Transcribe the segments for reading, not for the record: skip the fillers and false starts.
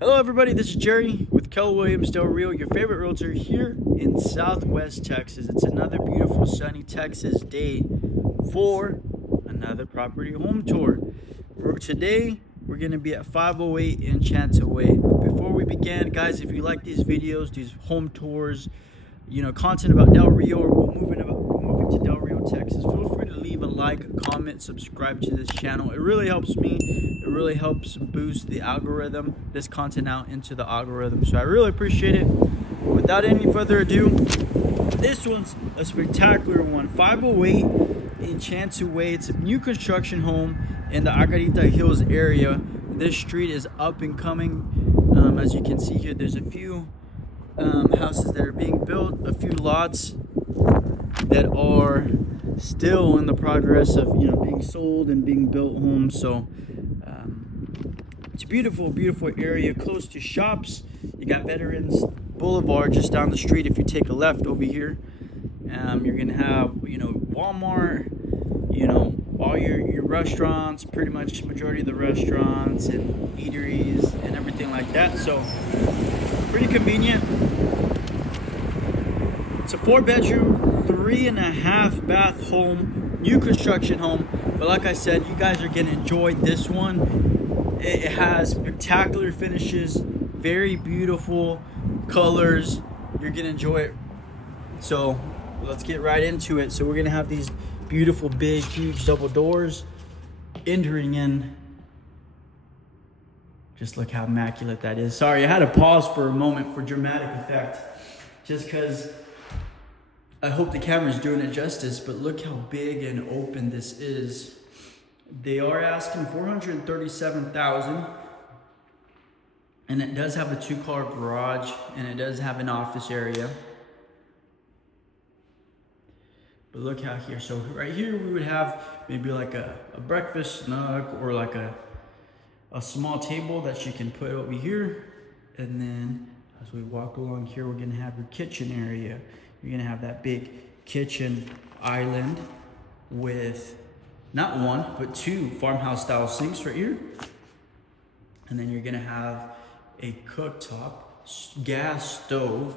Hello everybody, this is Jerry with Keller Williams Del Rio, your favorite realtor here in Southwest Texas. It's another beautiful sunny Texas day for another property home tour. Today we're going to be at 508 Enchanted Way. Before we begin, guys, if you like these videos, these home tours, content about Del Rio, or we're moving to Del Rio, Texas, feel free to leave a like, comment, subscribe to this channel. It really helps me. It really helps boost the algorithm, this content out into the algorithm. So I really appreciate it. Without any further ado, this one's a spectacular one. 508 Enchanted Way. It's a new construction home in the Agarita Hills area. This street is up and coming. As you can see here, there's a few houses that are being built, a few lots that are still in the progress of being sold and being built homes. So it's a beautiful area, close to shops. You got Veterans Boulevard just down the street. If you take a left over here, you're gonna have Walmart, all your restaurants, pretty much majority of the restaurants and eateries and everything like that. So pretty convenient. It's a 4-bedroom, 3.5 bath home, new construction home. But like I said, you guys are gonna enjoy this one. It has spectacular finishes, very beautiful colors. You're gonna enjoy it. So let's get right into it. So we're gonna have these beautiful, big, huge double doors entering in. Just look how immaculate that is. Sorry, I had to pause for a moment for dramatic effect, just because I hope the camera's doing it justice, but look how big and open this is. They are asking $437,000, and it does have a 2-car garage, and it does have an office area. But look out here. So right here we would have maybe like a breakfast nook, or like a small table that you can put over here. And then as we walk along here, we're gonna have your kitchen area. You're gonna have that big kitchen island with not one, but 2 farmhouse style sinks right here. And then you're gonna have a cooktop, gas stove,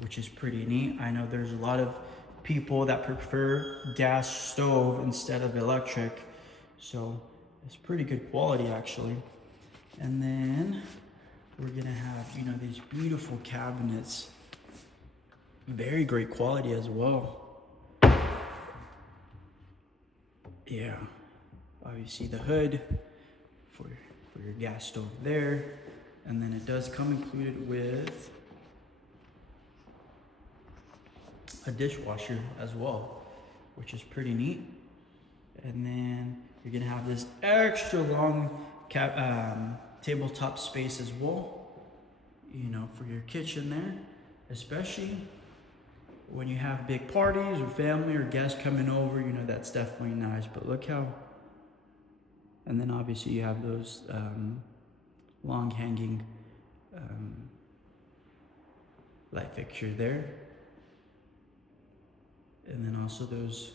which is pretty neat. I know there's a lot of people that prefer gas stove instead of electric. So it's pretty good quality actually. And then we're gonna have, these beautiful cabinets. Very great quality as well. Yeah, obviously the hood for your gas stove there. And then it does come included with a dishwasher as well, which is pretty neat. And then you're gonna have this extra long tabletop space as well, for your kitchen there, especially when you have big parties or family or guests coming over. That's definitely nice. But look how, and then obviously you have those long hanging light fixture there, and then also those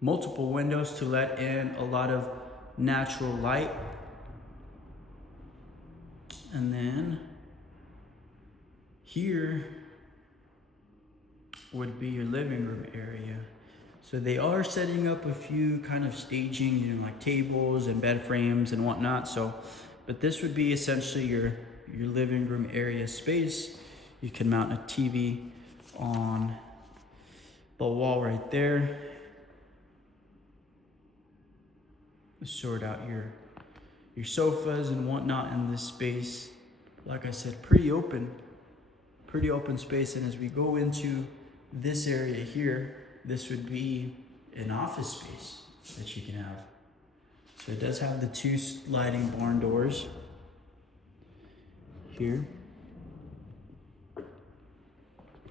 multiple windows to let in a lot of natural light. And then here would be your living room area. So they are setting up a few kind of staging, like tables and bed frames and whatnot. So, but this would be essentially your living room area space. You can mount a TV on the wall right there. Sort out your sofas and whatnot in this space. Like I said, pretty open space. And as we go into this area here, this would be an office space that you can have. So it does have the 2 sliding barn doors here,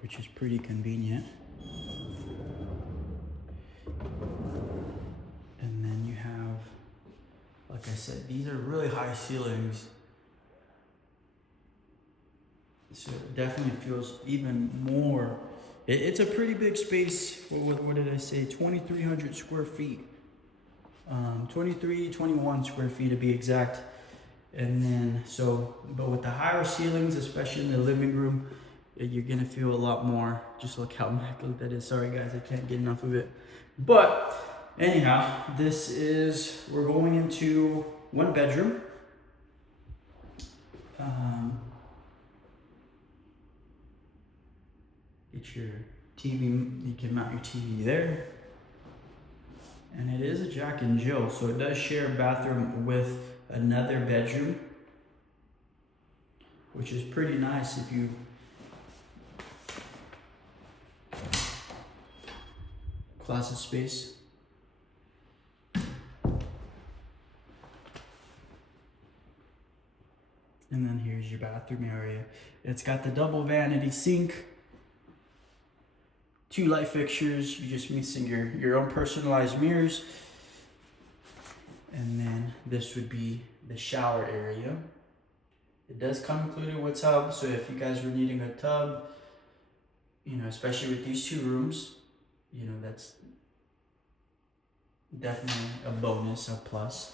which is pretty convenient. And then you have, like I said, these are really high ceilings. So it definitely feels even more. It's a pretty big space. What did I say? 2,300 square feet. 23, 21 square feet to be exact. And then, but with the higher ceilings, especially in the living room, you're gonna feel a lot more. Just look how immaculate that is. Sorry guys, I can't get enough of it. But anyhow, we're going into one bedroom. Get your TV, you can mount your TV there. And it is a Jack and Jill, so it does share a bathroom with another bedroom, which is pretty nice if you closet space. And then here's your bathroom area. It's got the double vanity sink, 2 light fixtures. You're just missing your own personalized mirrors. And then this would be the shower area. It does come included with tub, so if you guys were needing a tub, especially with these 2 rooms, that's definitely a bonus, a plus.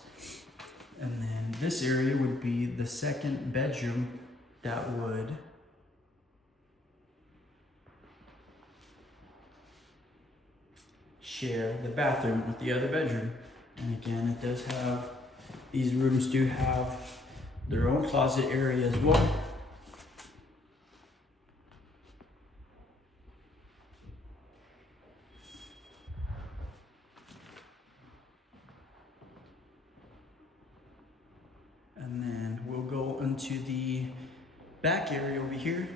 And then this area would be the second bedroom that would share the bathroom with the other bedroom. And again, it does have, these rooms do have their own closet area as well. And then we'll go into the back area over here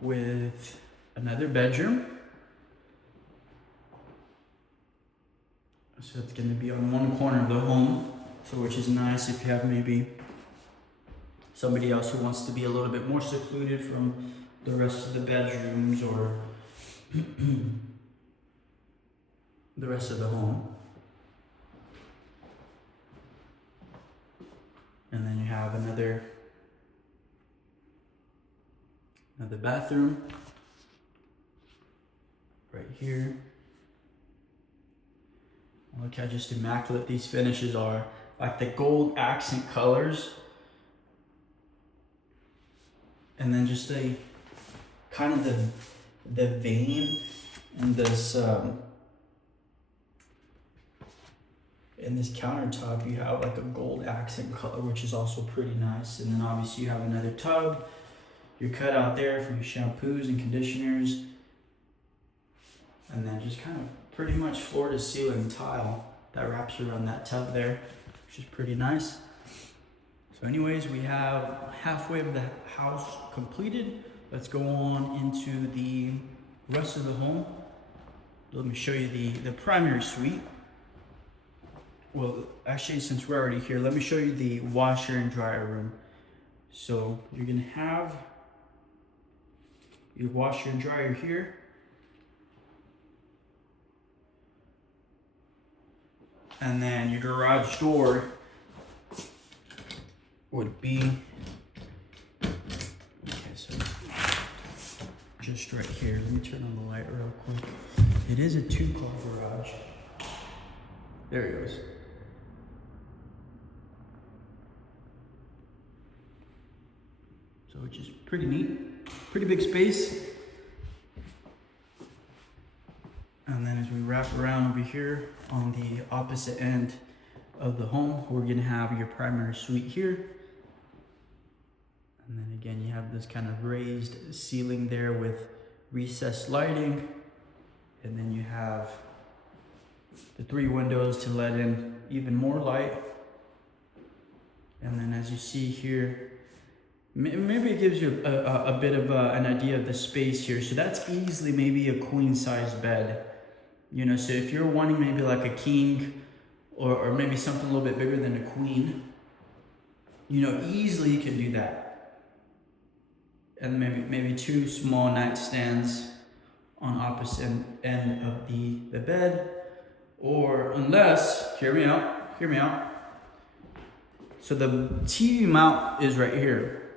with another bedroom. So it's going to be on one corner of the home, so which is nice if you have maybe somebody else who wants to be a little bit more secluded from the rest of the bedrooms or the rest of the home. And then you have another bathroom right here. Look how just immaculate these finishes are. Like the gold accent colors. And then just a kind of the vein in this countertop. You have like a gold accent color, which is also pretty nice. And then obviously you have another tub. Your cutout there for your shampoos and conditioners. And then just kind of pretty much floor to ceiling tile that wraps around that tub there, which is pretty nice. So anyways, we have halfway of the house completed. Let's go on into the rest of the home. Let me show you the primary suite. Well, actually, since we're already here, let me show you the washer and dryer room. So you're gonna have your washer and dryer here. And then your garage door would be, so just right here. Let me turn on the light real quick. It is a 2-car garage. There it goes. So which is pretty neat, pretty big space. And then as we wrap around over here on the opposite end of the home, we're gonna have your primary suite here. And then again, you have this kind of raised ceiling there with recessed lighting. And then you have the 3 windows to let in even more light. And then as you see here, maybe it gives you a bit of an idea of the space here. So that's easily maybe a queen size bed. So if you're wanting maybe like a king or maybe something a little bit bigger than a queen, easily you can do that. And maybe 2 small nightstands on opposite end of the bed. Or unless, hear me out. So the TV mount is right here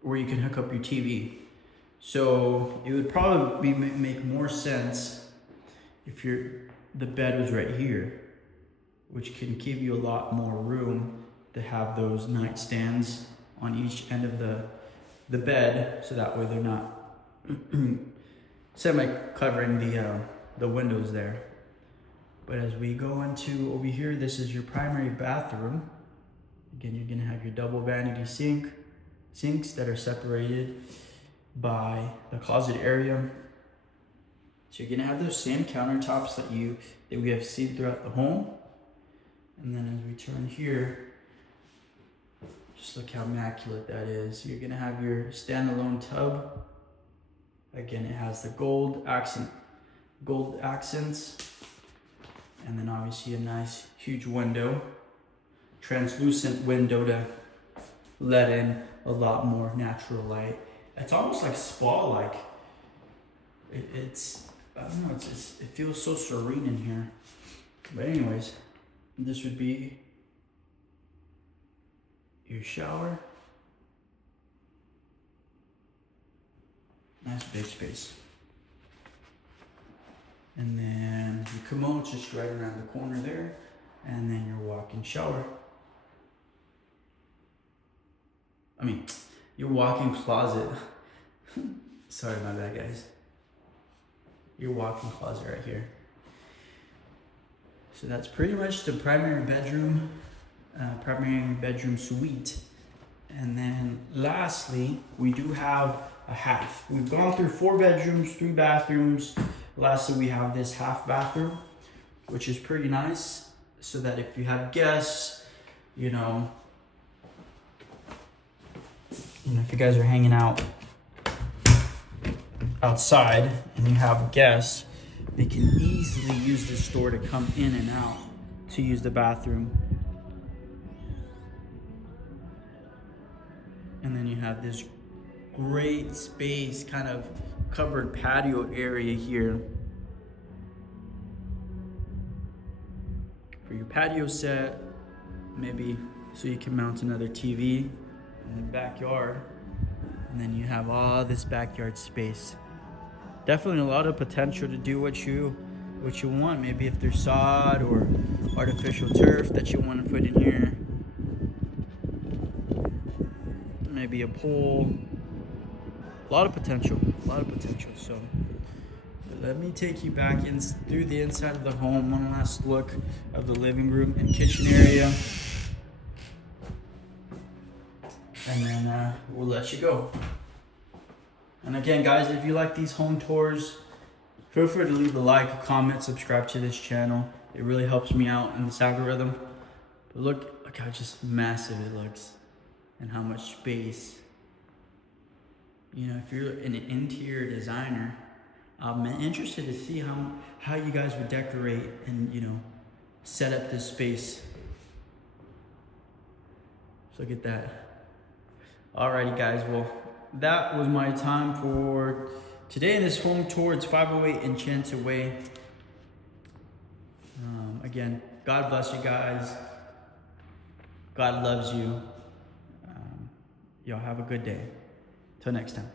where you can hook up your TV. So it would probably make more sense if you're the bed was right here, which can give you a lot more room to have those nightstands on each end of the bed, so that way they're not semi-covering the windows there. But as we go into over here, this is your primary bathroom. Again, you're gonna have your double vanity sinks that are separated by the closet area. So you're gonna have those same countertops that we have seen throughout the home. And then as we turn here, just look how immaculate that is. You're gonna have your standalone tub. Again, it has the gold accents, and then obviously a nice huge window, translucent window to let in a lot more natural light. It's almost like spa-like. It's I don't know. It feels so serene in here. But anyways, this would be your shower. Nice big space. And then your commode's just right around the corner there. And then your walk-in shower. I mean, your walk-in closet. Sorry, my bad, guys. Your walk-in closet right here. So that's pretty much the primary bedroom suite. And then lastly, we do have a half. We've gone through 4 bedrooms, 3 bathrooms. Lastly, we have this half bathroom, which is pretty nice, so that if you have guests, you know, if you guys are hanging out outside and you have guests, they can easily use this door to come in and out to use the bathroom. And then you have this great space, kind of covered patio area here for your patio set, maybe so you can mount another TV in the backyard. And then you have all this backyard space. Definitely a lot of potential to do what you want. Maybe if there's sod or artificial turf that you want to put in here. Maybe a pool. A lot of potential. So let me take you back in through the inside of the home. One last look of the living room and kitchen area. And then we'll let you go. And again, guys, if you like these home tours, feel free to leave a like, comment, subscribe to this channel. It really helps me out in this algorithm. But look how just massive it looks and how much space. You know, if you're an interior designer, I'm interested to see how you guys would decorate and, you know, set up this space. So look at that. Alrighty, guys, well, that was my time for today in this home tour. It's 508 Enchanted Way. Again, God bless you guys. God loves you. Y'all have a good day. Till next time.